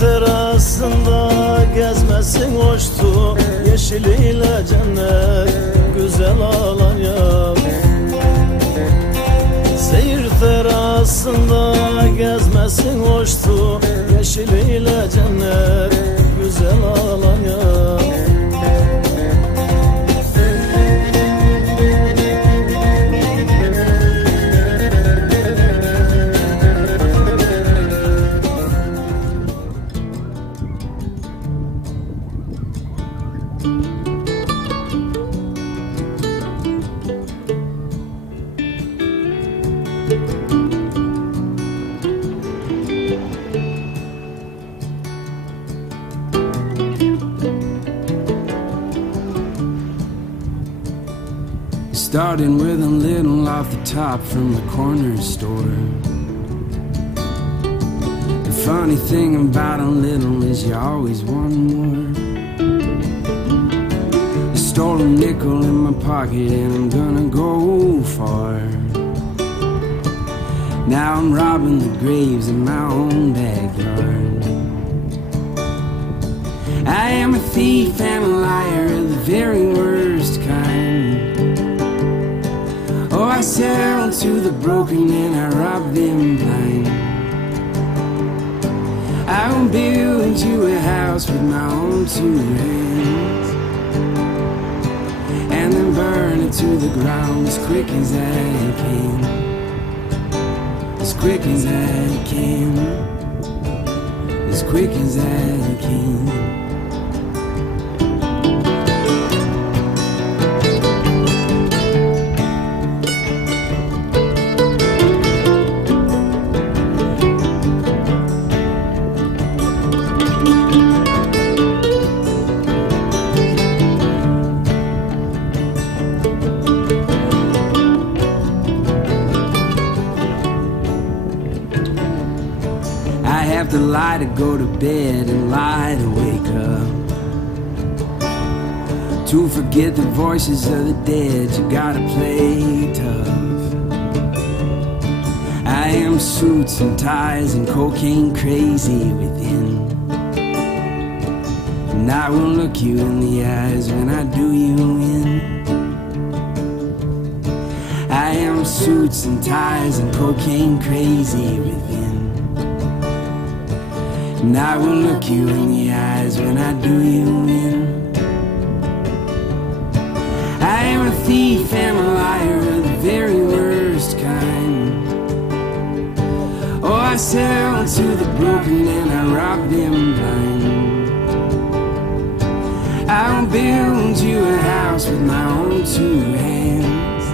terasında gezmesin hoştu, yeşiliyle cennet güzel Alanya. Seyir terasında gezmesin hoştu, yeşiliyle cennet güzel Alanya. Starting with a little off the top from the corner store. The funny thing about a little is you always want more. I stole a nickel in my pocket and I'm gonna go far. Now I'm robbing the graves in my own backyard. I am a thief and a liar of the very worst kind. Oh, I sell to the broken and I rob them blind. I will build you a house with my own two hands, and then burn it to the ground as quick as I can. As quick as I can. As quick as I can. To lie to go to bed and lie to wake up. To forget the voices of the dead, you gotta play tough. I am suits and ties and cocaine crazy within, and I will look you in the eyes when I do you in. I am suits and ties and cocaine crazy within, and I will look you in the eyes when I do you in. I am a thief and a liar of the very worst kind. Oh, I sell to the broken and I rob them blind. I will build you a house with my own two hands,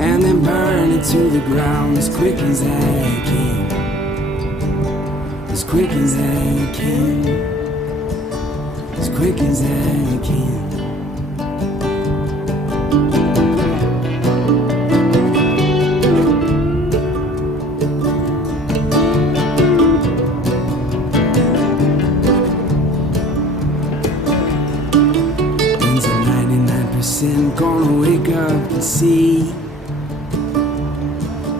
and then burn it to the ground as quick as I can. As quick as I can. As quick as I can. When's the 99% gonna wake up and see?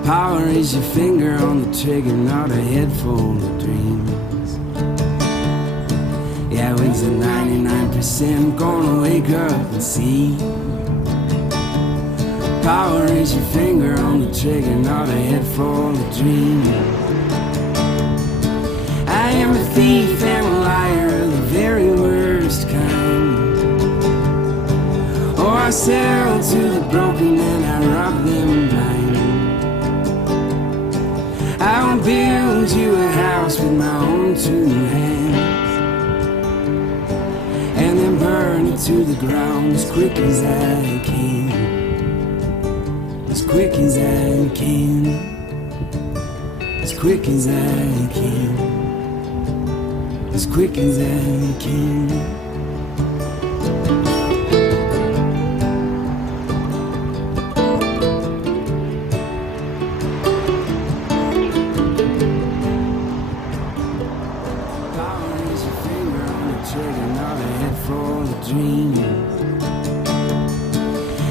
Power is your finger on the trigger, not a head full of dreams. Yeah, when's the 99% gonna wake up and see? Power is your finger on the trigger, not a head full of dreams. I am a thief and a liar of the very worst kind. Oh, I sell to the broken and I rob them blind. I will build you a house with my own two hands, and then burn it to the ground as quick as I can. As quick as I can. As quick as I can. As quick as I can.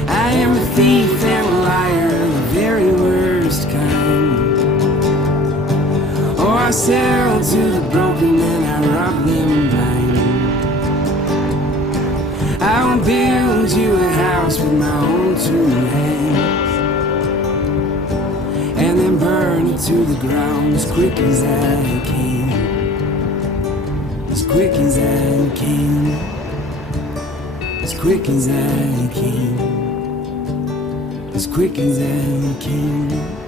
I am a thief and a liar of the very worst kind. Oh, I sell to the broken and I rob them blind. I will build you a house with my own two hands, and then burn it to the ground as quick as I can. As quick as I can. As quick as I can. As quick as I can.